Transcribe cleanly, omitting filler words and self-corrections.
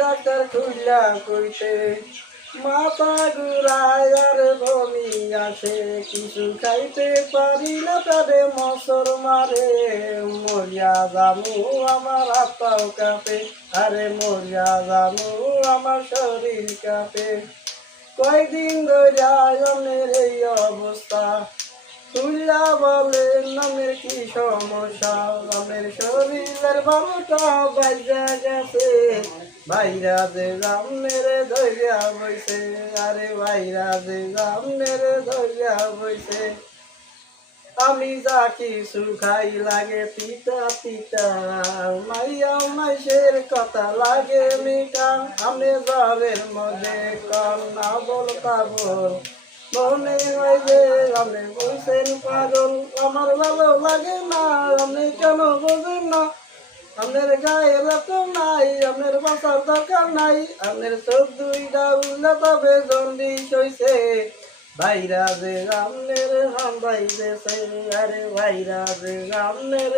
Doctor খুইলা কইতে মাথা ঘুরায় আর বমি আসে, কিছু খাইতে পারি না তারে মসর মারে। মরিয়া জামু আমার হাত পাও কাঁপে, আরে মরিয়া জামু আমার শরীর কাঁপে। কয়দিন ধরে আয়নের এই অবস্থা, তুইলা বলেন নামের কি সমস্যা। নামের শরীরের বারোটা বাইজা গেছে, ভাইরা যে জামনেরে ধরিয়া বইছে, আরে ভাইরা যে জামনেরে ধরিয়া বইছে। আমি যা কিছু খাই লাগে পিতা পিতা, মাইয়া মাইসের কথা লাগে মিঠা। আমি জলের মধ্যে কন্যা বলতা বল, মনে হয় যে আমি বলছেন পাগল। আমার ভালো লাগে না, আপনি কেন বোঝেন না? আপনার গায়ে রত নাই, আপনার বাসার দরকার নাই। আপনার চোখ দুইটা উল্লা তবে জন্ডিস হইছে, ভাইরা যে রামনের হাম বাইতেছে, আরে ভাইরা যে রামনের